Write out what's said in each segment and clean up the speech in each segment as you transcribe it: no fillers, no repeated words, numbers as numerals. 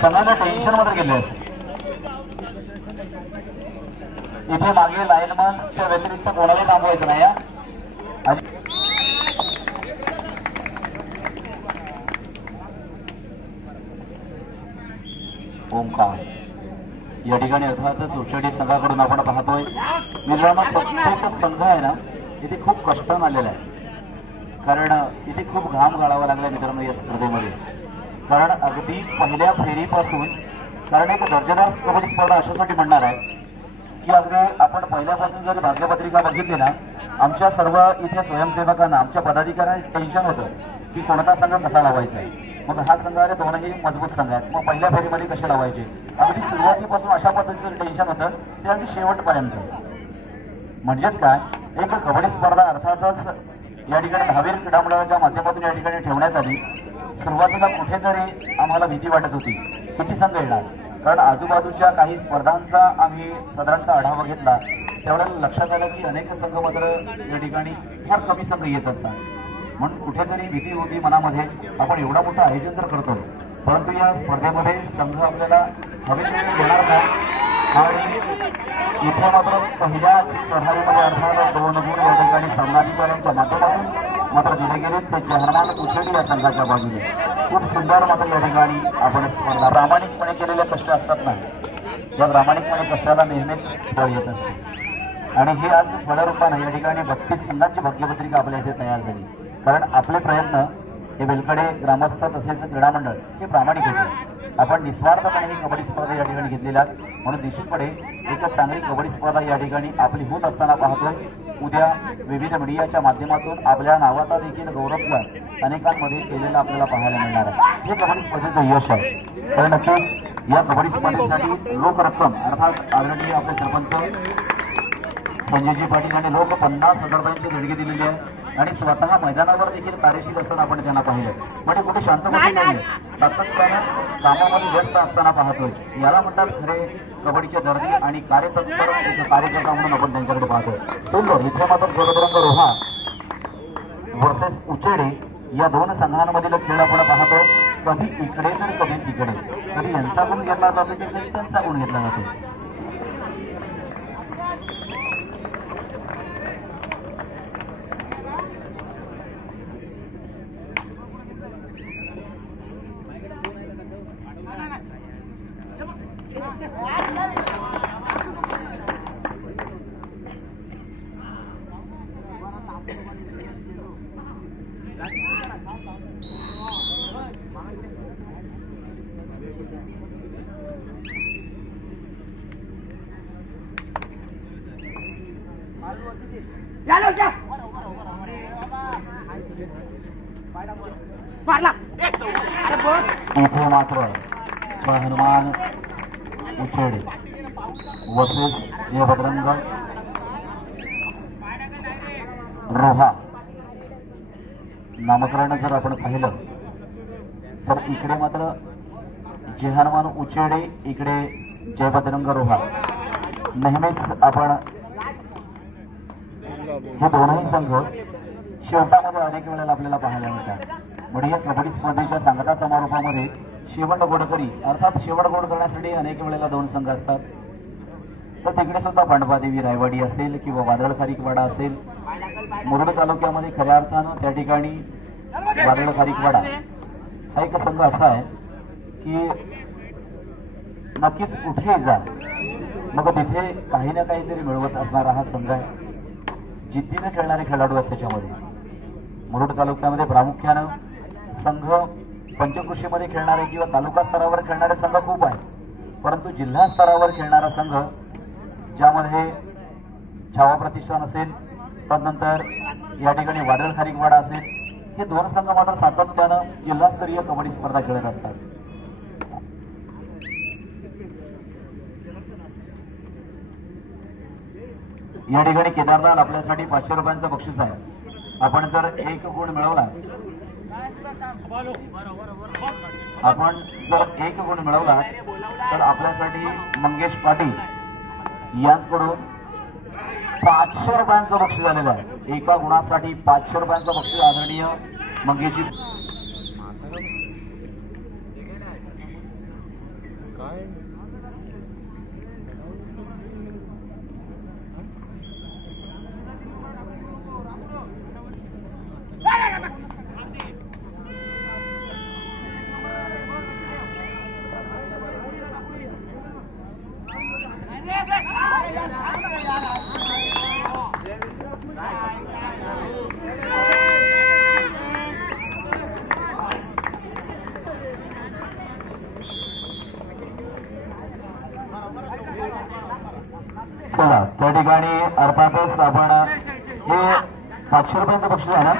संघाने टेन्शन मध्ये गेले असेल। इथे मागे लाईनमन्सच्या व्यतिरिक्त कोणाला थांबवायचं नाही। ओमकार या ठिकाणी अर्थातच उचडी संघाकडून आपण पाहतोय मित्रांनो, प्रत्येक संघ आहे ना इथे खूप कष्ट आलेला आहे, कारण इथे खूप घाम गाळावा लागला मित्रांनो या स्पर्धेमध्ये। कारण अगदी पहिल्या फेरीपासून, कारण एक दर्जेदार कबड्डी स्पर्धा अशासाठी म्हणणार आहे की अगदी आपण पहिल्यापासून जर भाग्यपत्रिका बघितली ना, आमच्या सर्व इथे स्वयंसेवकांना, आमच्या पदाधिकाऱ्यांना टेन्शन होतं की कोणता संघ कसा लावायचा आहे। मग हा संघ आहे दोनही मजबूत संघ आहेत, मग पहिल्या फेरीमध्ये कसे लावायचे, अगदी सुरुवातीपासून अशा पद्धतीचं टेन्शन होतं ते अगदी शेवटपर्यंत। म्हणजेच काय, एक कबड्डी स्पर्धा अर्थातच या ठिकाणी धावीर क्रीडा मंडळाच्या माध्यमातून या ठिकाणी ठेवण्यात आली। सुरुवातीला कुठेतरी आम्हाला भीती वाटत होती किती संघ येणार, कारण आजूबाजूच्या काही स्पर्धांचा आम्ही साधारणतः आढावा घेतला, त्यावेळेला लक्षात आलं की अनेक संघ मात्र या ठिकाणी फार कमी संघ येत असतात। म्हणून कुठेतरी भीती होती मनामध्ये, आपण एवढा मोठं आयोजन तर करतो परंतु या स्पर्धेमध्ये संघ आपल्याला हवे ते येणार नाही। आणि इथे मात्र पहिल्याच चढाईमध्ये अर्थात 2 गुण या ठिकाणी सामनाधिकाऱ्यांच्या माध्यमातून मात्र दिले गेले ते जहरमान उचेडी या संघाच्या बाजूने। खूप सुंदर मात्र या ठिकाणी आपण स्पर्धा प्रामाणिकपणे केलेले कष्ट असतात ना, या प्रामाणिकपणे कष्टाला नेहमीच फळ येत असते। आणि हे आज फळरूपानं या ठिकाणी 32 संघांची भाग्यपत्रिका आपल्या इथे तयार झाली, कारण आपले प्रयत्न हे वेलकडे ग्रामस्थ तसेच क्रीडा मंडळ हे प्रामाणिक होते। आपण निस्वार्थपणे ही कबड्डी स्पर्धा या ठिकाणी घेतलेल्या, म्हणून निश्चितपणे एक चांगली कबड्डी स्पर्धा या ठिकाणी आपली होत असताना पाहतोय। उद्या विविध मीडियाच्या माध्यमातून आपल्या नावाचा देखील गौरव अनेकांमध्ये केलेला आपल्याला पाहायला मिळणार आहे। हे कबड्डी स्पर्धेचं यश आहे, तर नक्कीच या कबड्डी स्पर्धेसाठी लोक रक्कम अर्थात ऑलरेडी आपले सरपंच संजयजी पाटील यांनी लोक 50,000 रुपयांची देणगी दिलेली आहे आणि स्वतः मैदानावर देखील कार्यशील असताना आपण त्यांना पाहिलं, म्हणजे कुठे शांत बसून नाही, सातत्यानं कामामध्ये व्यस्त असताना पाहतोय। याला म्हणतात खरे कबड्डीचे दर्दी आणि कार्यतत्पर कार्यकर्ता म्हणून आपण त्यांच्याकडे पाहतोय। सुंदर इथे मात्र जोरदरंग रोहा वर्सेस उचेडे या 2 संघांमधील खेळ आपण पाहतोय। कधी इकडे तर कधी तिकडे, कधी यांचा गुण घेतला जातो तर कधी त्यांचा गुण घेतला जातो। इथे मात्र हनुमान उचेडे वर्सेस जय बजरंग रोहा नामकरण जर आपण पाहिलं तर इकडे मात्र जय हनुमान उचेडे, इकडे जय बजरंग रोहा। नेहमीच आपण हे दोनही संघ शेवटामध्ये अनेक वेळेला आपल्याला पाहायला मिळतात। म्हणजे या कबड्डी स्पर्धेच्या सांगता समारोपामध्ये शेवट गोडकरी अर्थात शेवट गोड करण्यासाठी अनेक वेळेला 2 संघ असतात, तर तिकडे सुद्धा पांडवादेवी रायवाडी असेल किंवा वादळ खारीकवाडा असेल। मुरुड तालुक्यामध्ये खऱ्या अर्थानं त्या ठिकाणी वादळ खारीकवाडा हा एक संघ असा आहे की नक्कीच कुठेही जा मग तिथे काही ना काहीतरी मिळवत असणारा हा संघ आहे। जिद्दीने खेळणारे खेळाडू आहेत त्याच्यामध्ये। मुरुड तालुक्यामध्ये प्रामुख्यानं संघ पंचकृषीमध्ये खेळणारे किंवा तालुका स्तरावर खेळणारे संघ खूप आहेत, परंतु जिल्हा स्तरावर खेळणारा संघ ज्यामध्ये छावा प्रतिष्ठान असेल, तदनंतर या ठिकाणी वादळ खारीकवाडा असेल, हे 2 संघ मात्र सातत्यानं जिल्हास्तरीय कबड्डी स्पर्धा खेळत असतात। या ठिकाणी केदारलाल आपल्यासाठी 500 रुपयांचं बक्षीस आहे। आपण जर 1 गुण मिळवला, तर आपल्यासाठी मंगेश पाटील यांच्याकडून 500 रुपयांचं बक्षीस झालेलं आहे। एका गुणासाठी 500 रुपयांचं बक्षीस आदरणीय मंगेशजी चला त्या ठिकाणी अर्थातच आपण हे 500 रुपयाचं बक्षीस आहे ना,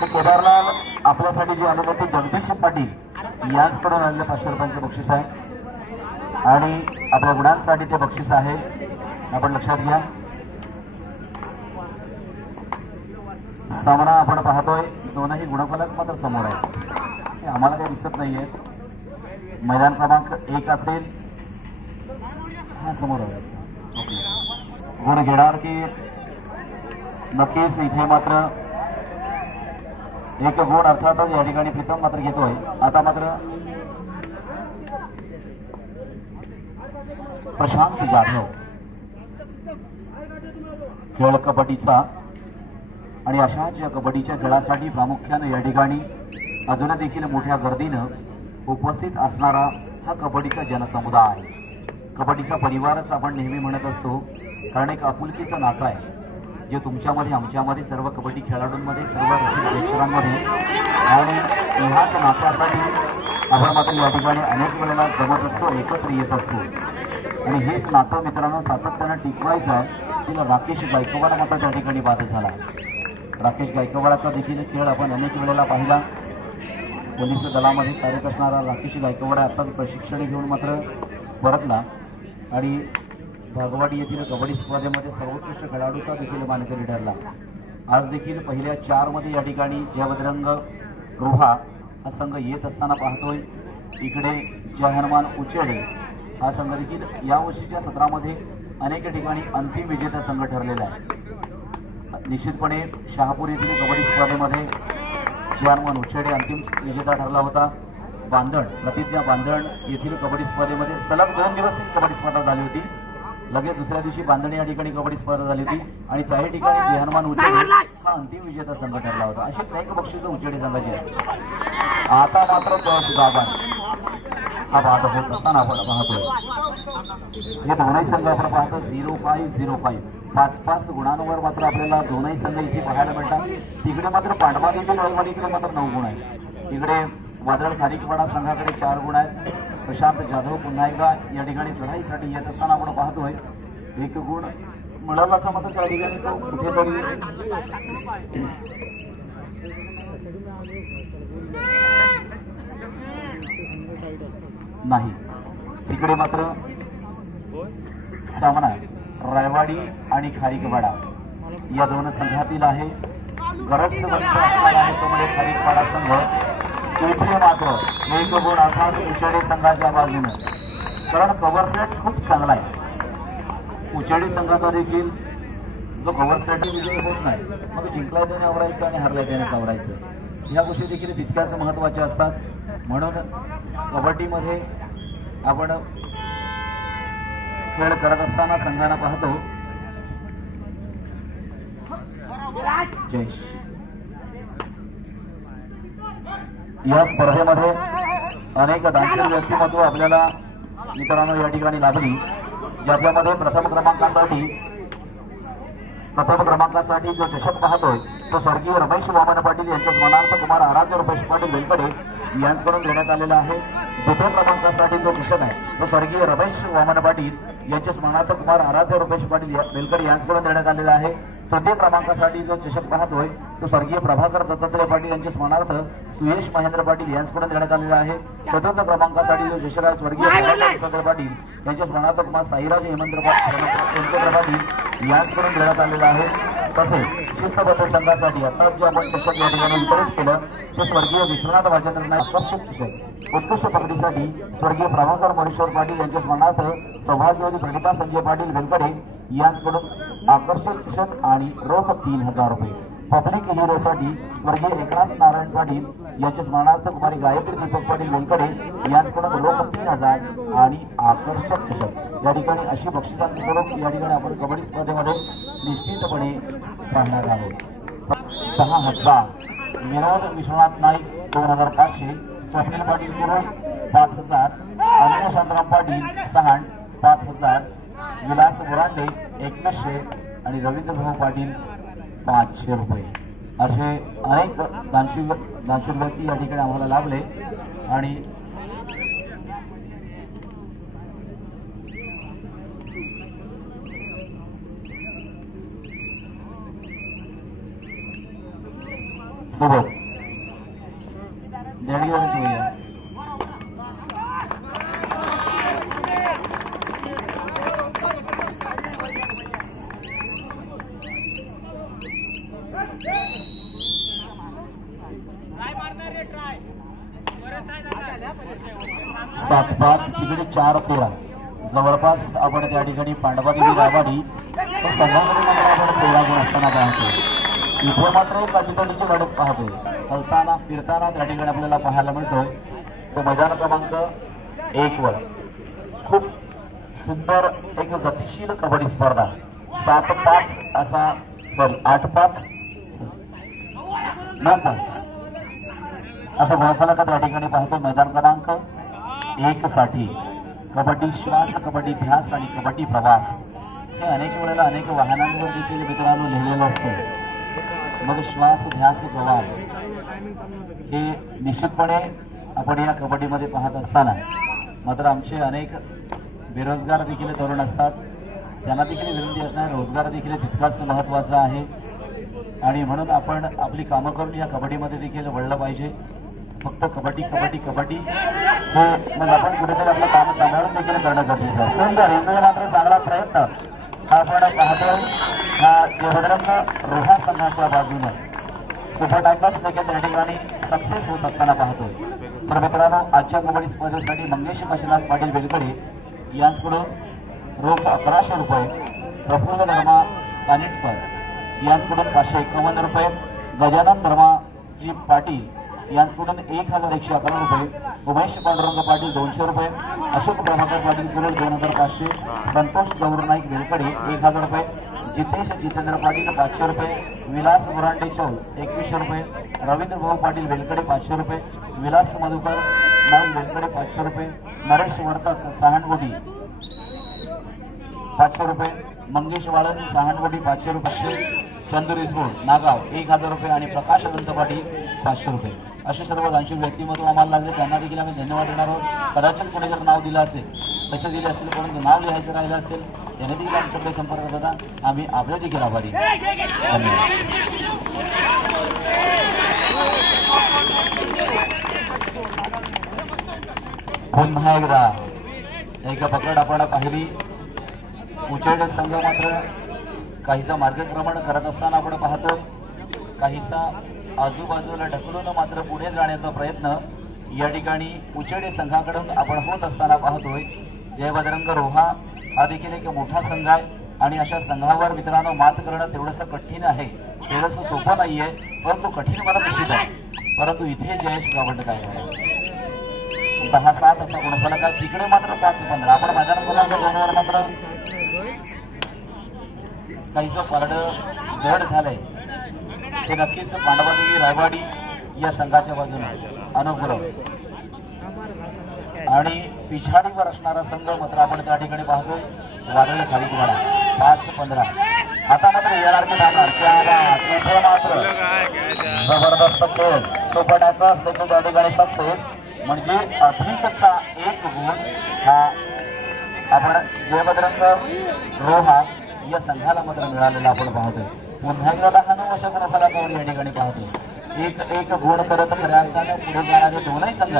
ते केदारलाल आपल्यासाठी जे आलेलं ते जगदीश पाटील यांच्याकडून आलेलं 500 रुपयांचं बक्षीस आहे आणि आपल्या गुणांसाठी ते बक्षीस आहे, आपण लक्षात घ्या. सामना आपण पाहतोय, दोनही गुणफलक मात्र समोर आहे, हे आम्हाला काही दिसत नाहीये. मैदान क्रमांक 1 असेल, हा समोर आहे. ओके, गुण घेणार की नक्कीच इथे मात्र एक गुण अर्थातच या ठिकाणी प्रीतम मात्र घेतोय. आता मात्र प्रशांत जाधव खेळ कबड्डीचा आणि अशाच या कबड्डीच्या खेळासाठी प्रामुख्याने या ठिकाणी अजून देखील मोठ्या गर्दीनं उपस्थित असणारा हा कबड्डीचा जनसमुदाय आहे. कबड्डीचा परिवारच आपण नेहमी म्हणत असतो, कारण एक आपुलकीचं नातं आहे जे तुमच्यामध्ये, आमच्यामध्ये, सर्व कबड्डी खेळाडूंमध्ये, सर्व रसिक प्रेक्षकांमध्ये, आणि ह्याच नात्यासाठी आपण मात्र या ठिकाणी अनेक वेळेला जमत असतो, एकत्र येत असतो. आणि हेच नातं मित्रांनो सातत्यानं टिकवायचं आहे. तिला राकेश गायकवाड मात्र त्या ठिकाणी बाद झाला. राकेश गायकवाडाचा देखील खेळ आपण अनेक वेळेला पाहिला. पोलीस दलामध्ये कार्यरत असणारा राकेश गायकवाड आताच प्रशिक्षण घेऊन मात्र परतला आणि भागवाडी येथील कबड्डी स्पर्धेमध्ये सर्वोत्कृष्ट खेळाडूचा देखील मानकरी ठरला. आज देखील पहिल्या 4 मध्ये या ठिकाणी जय बजरंग रोहा हा संघ येत असताना पाहतोय. इकडे जय हनुमान उचेडे हा संघ देखील या वर्षीच्या सत्रामध्ये अनेक ठिकाणी अंतिम विजेता संघ ठरलेला आहे. निश्चितपणे शहापूर येथील कबड्डी स्पर्धेमध्ये जय हनुमान उचेडे अंतिम विजेता ठरला होता. बांधण, प्रतिज्ञा बांधण येथील कबड्डी स्पर्धेमध्ये सलग 2 दिवस कबड्डी स्पर्धा झाली होती. लगेच दुसऱ्या दिवशी बांधण या ठिकाणी कबड्डी स्पर्धा झाली होती आणि त्याही ठिकाणी जय हनुमान उचेडे हा अंतिम विजेता संघ ठरला होता. अशी अनेक बक्षिसं उचेडे संघाची आहेत. आता मात्र जयेश गावान हा बाद होत असताना आपण पाहतोय. हे दोनही संघ आपण पाहतो 0505 5-5 गुणांवर मात्र आपल्याला दोनही संघ इथे पाहायला मिळतात. तिकडे मात्र पांडवा देखील रविवारीकडे मात्र 9 गुण आहेत. इकडे वादळ खारीकवाडा संघाकडे 4 गुण आहेत. प्रशांत जाधव पुन्हा एकदा या ठिकाणी चढाईसाठी येत असताना आपण पाहतोय 1 गुण मिळालाचा मात्र त्या ठिकाणी तो कुठेतरी नाही. तिकडे मात्र सामना रायवाडी आणि खारीकवाडा या 2 संघातील आहे. गरज असणार आहे तो म्हणजे खारीकवाडा संघ. इथे मात्र 1 गुण अर्थात उचेडे संघाच्या बाजूने, कारण कव्हर सेट खूप चांगला आहे. उचेडे संघाचा देखील जो कव्हर सेट विजय होत नाही, मग जिंकला त्याने आवरायचं आणि हरला त्याने सावरायचं, ह्या गोष्टी देखील तितक्याच महत्त्वाच्या असतात. म्हणून कबड्डीमध्ये आपण खेळ करत असताना संघांना पाहतो जयेश. या स्पर्धेमध्ये अनेक दानशीर व्यक्तिमत्व आपल्याला मित्रांनो या ठिकाणी लाभली, ज्याच्यामध्ये प्रथम क्रमांकासाठी जो चषक पाहतोय तो स्वर्गीय रमेश वामन पाटील यांच्या स्मरणार्थ कुमार आराध्य रुपेश पाटील वेलकडे यांच्याकडून देण्यात आलेला आहे. द्वितीय क्रमांकासाठी जो चषक आहे तो स्वर्गीय रमेश वामन पाटील यांच्या स्मरणार्थ कुमार आराध्य रुपेश पाटील वेलकडे यांच्याकडून देण्यात आलेला आहे. तृतीय क्रमांकासाठी जो चषक पाहतोय तो स्वर्गीय प्रभाकर दत्तात्रय पाटील यांच्या स्मरणार्थ सुयश महेंद्र पाटील यांच्याकडून देण्यात आलेला आहे. चतुर्थ क्रमांकासाठी जो चषक आहे स्वर्गीय प्रभाकर दत्तात्रय पाटील यांच्या स्मरणार्थ कुमार साईराज हेमंत पाटील यांच्याकडून देण्यात आलेला आहे. तसेच शिस्तबद्ध संघासाठी आता जे आपण चषक या ठिकाणी वितरित केलं ते स्वर्गीय विश्वनाथ वाजेंद्र नाईक आकर्षक चषक उत्कृष्ट पकडीसाठी स्वर्गीय प्रभाकर महेश्वर पाटील यांच्या स्मरणार्थ सौभाग्यवती प्रणिता संजय पाटील वेलकडे यांच्याकडून आकर्षक चषक आणि रोख 3000 रुपये. पब्लिक हिरोसाठी स्वर्गीय एकनाथ नारायण पाटील यांच्या स्मरणार्थ कुमारी गायत्री दीपक पाटील वेलकडे यांच्याकडून रोख 3000 आणि आकर्षक चषक या ठिकाणी अशी बक्षिसांचे स्वरूप या ठिकाणी आपण कबड्डी स्पर्धेमध्ये निश्चितपणे पाहणार आहोत। 10,000 विनोद विश्वनाथ नाईक 2500, स्वप्नील पाटील कुरुळ 5000, अनिल शांताराम पाटील सहाण 5000, विलास बुरांडे 2100 आणि रवींद्र भाऊ पाटील 500 रुपये असे अनेक दानशूर व्यक्ती या ठिकाणी आम्हाला लाभले। आणि सोबत देणगीदारांची वय 7-5 तिकडे 4-13 जवळपास आपण त्या ठिकाणी पांडवादेवी रावाडी व संघामध्ये मात्र आपण 13 गुण असताना पाहतो। इथे मात्र एक अटीतटीची लढत पाहतोय, हलताना फिरताना त्या ठिकाणी आपल्याला पाहायला मिळतोय तो मैदान क्रमांक 1 वर खूप सुंदर एक गतिशील कबड्डी स्पर्धा 7-5 असा 8-5 9-5 असा गुणफलक त्या ठिकाणी पाहतो। मैदान क्रमांक 1 साठी कबड्डी श्वास, कबड्डी ध्यास आणि कबड्डी प्रवास हे अनेक वेळेला अनेक वाहनांवर देखील मित्रांनो लिहिलेलं असतं। मग श्वास, ध्यास, प्रवास हे निश्चितपणे आपण या कबड्डीमध्ये पाहत असताना मात्र आमचे अनेक बेरोजगार देखील तरुण असतात, त्यांना देखील विनंती असणार रोजगार देखील तितकाच महत्त्वाचा आहे आणि म्हणून आपण आपली कामं करून या कबड्डीमध्ये देखील वळलं पाहिजे। फक्त कबड्डी कबड्डी कबड्डी हे मग आपण कुठेतरी आपलं काम सांभाळून देखील करणं गरजेचं आहे। सुंदर रेल्वे मात्र चांगला प्रयत्न आपण पाहतोय हा बजरंग रोहा संघाच्या बाजूने सुपर टायगर्स देखील त्या ठिकाणी सक्सेस होत असताना पाहतोय। तर मित्रांनो आजच्या कबड्डी स्पर्धेसाठी मंगेश काशीनाथ पाटील बेलकडे यांच्याकडून रोख 1100 रुपये, प्रफुल्ल धर्मा कानिटकर यांच्याकडून 551 रुपये, गजानन धर्माजी पाटील यांच्याकडून 1111 रुपये, उमेश पांडुरंग पाटील 200 रुपये, अशोक प्रभाकर पाटील कुरुळ 2500, संतोष गौर नाईक बेलकडे 1000 रुपये, जितेश जितेंद्र पाटील 500 रुपये, विलास बुरांडे चौल 2100 रुपये, रवींद्र भाऊ पाटील बेलकडे 500 रुपये, विलास मधुकर नाईक बेलकडे 500 रुपये, नरेश वर्तक सहाणवडी 500 रुपये, मंगेश वाळंज सहाणवडी 500 रुपये, चंदू रिसबोड नागाव 1000 रुपये आणि प्रकाश अनंत पाटील 500 रुपये असे सर्व दानशूर व्यक्तिमत्व आम्हाला लागले, त्यांना देखील आम्ही धन्यवाद देणार आहोत। कदाचित कोणी जर नाव दिलं असेल तसे दिले असेल, परंतु नाव लिहायचं राहिलं असेल त्याने देखील आमच्याकडे संपर्क साधा, आम्ही आपले देखील आभारी। पुन्हा एकदा एक पकड आपण पाहिली, उचेड संघ मात्र काहीसा मार्गक्रमण करत असताना आपण पाहतोय, काहीसा आजूबाजूला ढकलून मात्र पुढे जाण्याचा प्रयत्न या ठिकाणी उचेडे संघाकडून आपण होत असताना पाहतोय। जय बजरंग रोहा हा देखील एक मोठा संघ आहे आणि अशा संघावर मित्रांनो मात करणं तेवढंसं कठीण आहे, तेवढंसं सोपं नाहीये, परंतु कठीण मला निश्चित आहे। परंतु इथे जयेश गावंड काय आहे 10-7 असा गुणफलक आहे, तिकडे मात्र 5-15 आपण मैदान क्रमांक 2 वर मात्र काहीच पारड जड झालंय, ते नक्कीच पांडवादेवी रायवाडी या संघाच्या बाजूने अनुग्रह आणि पिछाडीवर असणारा संघ मात्र आपण त्या ठिकाणी पाहतोय वादळे खाली तुम्हाला 5-15 आता मात्र येणार की थांबणार तिथे मात्र जबरदस्त खेळ सुपर टायगर्स देखील त्या ठिकाणी सक्सेस, म्हणजे अधिकचा 1 गुण हा आपण जय बजरंग रोहा या संघाला मात्र मिळालेला आपण पाहतोय। पुन्हा एकदा 10 अशा गुणफलकावर या ठिकाणी पाहतोय, एक गुण करत खऱ्या अर्थाने पुढे जाणारे दोनही संघ,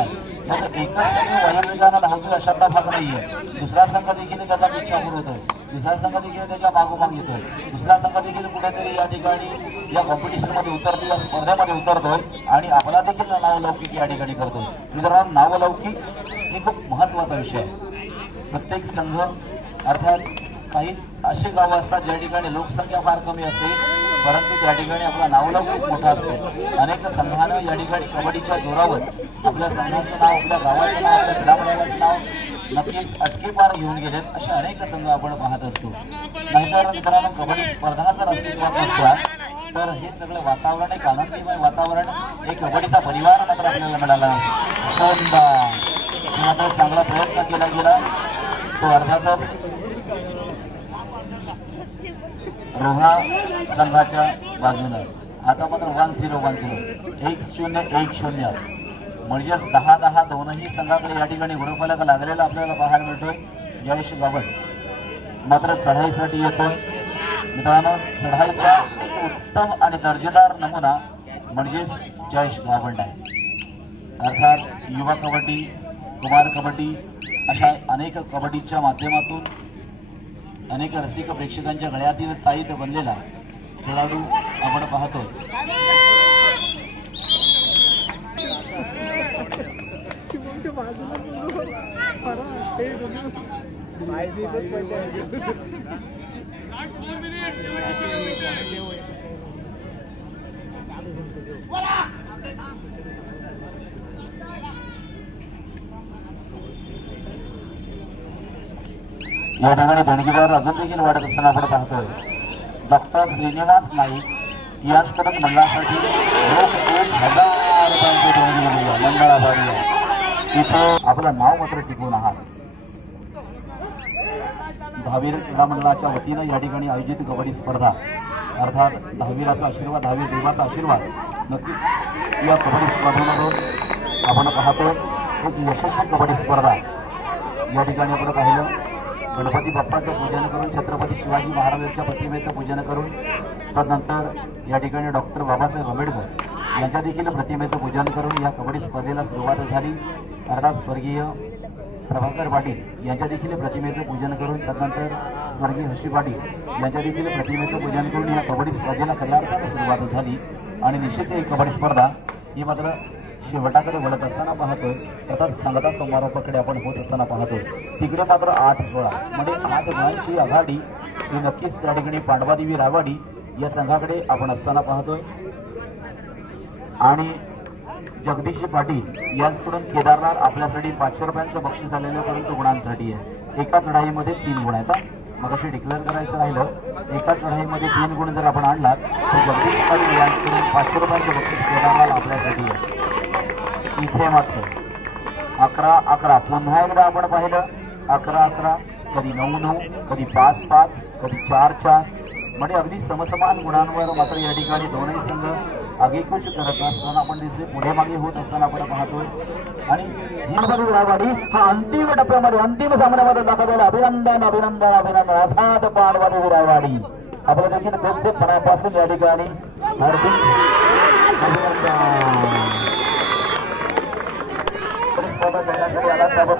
मग एकच संघ वयोवेगानं धावतोय अशातला भाग नाहीये, दुसरा संघ देखील त्याचा पिच्छा पुरवतोय, दुसरा संघ देखील त्याच्या मागोमाग येतोय, दुसरा संघ देखील कुठेतरी या ठिकाणी या कॉम्पिटिशन मध्ये उतरतोय, या स्पर्धेमध्ये उतरतोय आणि आपला देखील नावलौकिक या ठिकाणी करतोय। मित्रांनो नावलौकिक हे खूप महत्वाचा विषय आहे। प्रत्येक संघ अर्थात काही अशी गावं असतात ज्या ठिकाणी लोकसंख्या फार कमी असते, परंतु त्या ठिकाणी आपला नावलौक खूप मोठा असतो. अनेक संघानं या ठिकाणी कबड्डीच्या जोरावर आपल्या संघाचं नाव, आपल्या गावाचं नाव, आपल्या क्रीडामंडळाचं नाव नक्कीच अटकेपार घेऊन गेलेत. असे अनेक संघ आपण पाहत असतो. नाहीतर मित्रांनो, कबड्डी स्पर्धा जर अस्तित्वात नसत्या तर हे सगळं वातावरण, एक आनंदीमय वातावरण, एक कबड्डीचा परिवार मात्र आपल्याला मिळाला. सोंदा मात्र चांगला प्रयत्न केला गेला. तो अर्थातच रोहा संघाच्या बाजूनं. आता मात्र 1-0 1-0 म्हणजेच 10-10 दोनही संघाकडे या ठिकाणी गुणफलक लागलेला आपल्याला पाहायला मिळतोय. जयेश गावंड मात्र चढाईसाठी येतोय. मित्रांनो, चढाईचा एक उत्तम आणि दर्जेदार नमुना म्हणजेच जयेश गावंड आहे. अर्थात युवा कबड्डी, कुमार कबड्डी अशा अनेक कबड्डीच्या माध्यमातून अनेक रसिक प्रेक्षकांच्या गळ्यातील ताईत बनलेला खेळाडू आपण पाहतोय. या ठिकाणी देणगीदार अजून देखील वाढत असताना आपण पाहतोय. डॉक्टर श्रीनिवास नाईक यांच्याकडून मंडळासाठी 1,000 रुपयांची देणगी दिली आहे. मंडळ आभारी आहे. इथे आपलं नाव मात्र टिकून आहात. दहावीर क्रीडा मंडळाच्या वतीनं या ठिकाणी आयोजित कबड्डी स्पर्धा, अर्थात दहावीराचा आशीर्वाद, दहावीर देवाचा आशीर्वाद नक्की या कबड्डी स्पर्धेमधून आपण पाहतो. एक यशस्वी कबड्डी स्पर्धा या ठिकाणी आपण पाहिलं. गणपती बाप्पाचं पूजन करून, छत्रपती शिवाजी महाराजांच्या प्रतिमेचं पूजन करून, तदनंतर या ठिकाणी डॉक्टर बाबासाहेब आंबेडकर यांच्या देखील प्रतिमेचं पूजन करून या कबड्डी स्पर्धेला सुरुवात झाली. अर्थात स्वर्गीय प्रभाकर पाटील यांच्या देखील प्रतिमेचं पूजन करून, तदनंतर स्वर्गीय हर्षी पाटील यांच्या देखील प्रतिमेचं पूजन करून या कबड्डी स्पर्धेला खऱ्या अर्थानं सुरुवात झाली. आणि निश्चित ही कबड्डी स्पर्धा ही मात्र शेवटाकडे वळत असताना पाहतोय. अर्थात सांगता समारोपाकडे आपण होत असताना पाहतोय. तिकडे मात्र 8-16 म्हणजे 8 गुणांची आघाडी ही नक्कीच त्या ठिकाणी पांडवादेवी रायवाडी या संघाकडे आपण असताना पाहतोय. आणि जगदीश पाटील यांच्याकडून केदारनाथ आपल्यासाठी 500 रुपयांचं बक्षीस आलेलं, परंतु गुणांसाठी आहे. एका चढाईमध्ये 3 गुण आहेत. मग अशी डिक्लेअर करायचं राहिलं, एका चढाईमध्ये 3 गुण जर आपण आणलात तर जगदीश पाटील यांच्याकडून 500 रुपयांचं बक्षीस केदारनाथ आपल्यासाठी आहे. इथे मात्र 11-11 पुन्हा एकदा आपण पाहिलं. 11-11, कधी 9-9, कधी 5-5, कधी 4-4 म्हणजे अगदी समसमान गुणांवर मात्र या ठिकाणी दोनही संघ आगेकूच करत असताना आपण दिसले, पुढे मागे होत असताना आपण पाहतोय. आणि ही रायवाडी हा अंतिम टप्प्यामध्ये, अंतिम सामन्यामध्ये दाखवलेला अभिनंदन अभिनंदन अभिनंदन. अर्थात पांडवादेवी रायवाडी आपल्या देखील खूप खूप मनापासून या ठिकाणी हार्दिक अभिनंदन.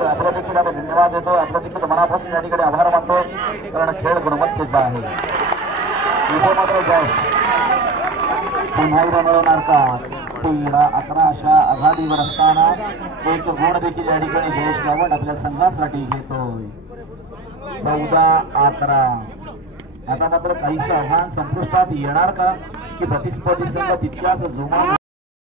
आपल्या देखील आपण धन्यवाद देतो. आपल्या देखील मनापासून या ठिकाणी आभार मानतो, कारण खेळ गुणवत्तेचा आहे. इथे मात्र जयेश पुन्हा एकदा मिळवणार का? 13-11 अशा आघाडीवर असताना 1 गुण देखील या ठिकाणी जयेश गावंड आपल्या संघासाठी घेतोय. 14-11. आता मात्र काहीसं आव्हान संपुष्टात येणार का, की प्रतिस्पर्धी संघ तितक्याच जोमाने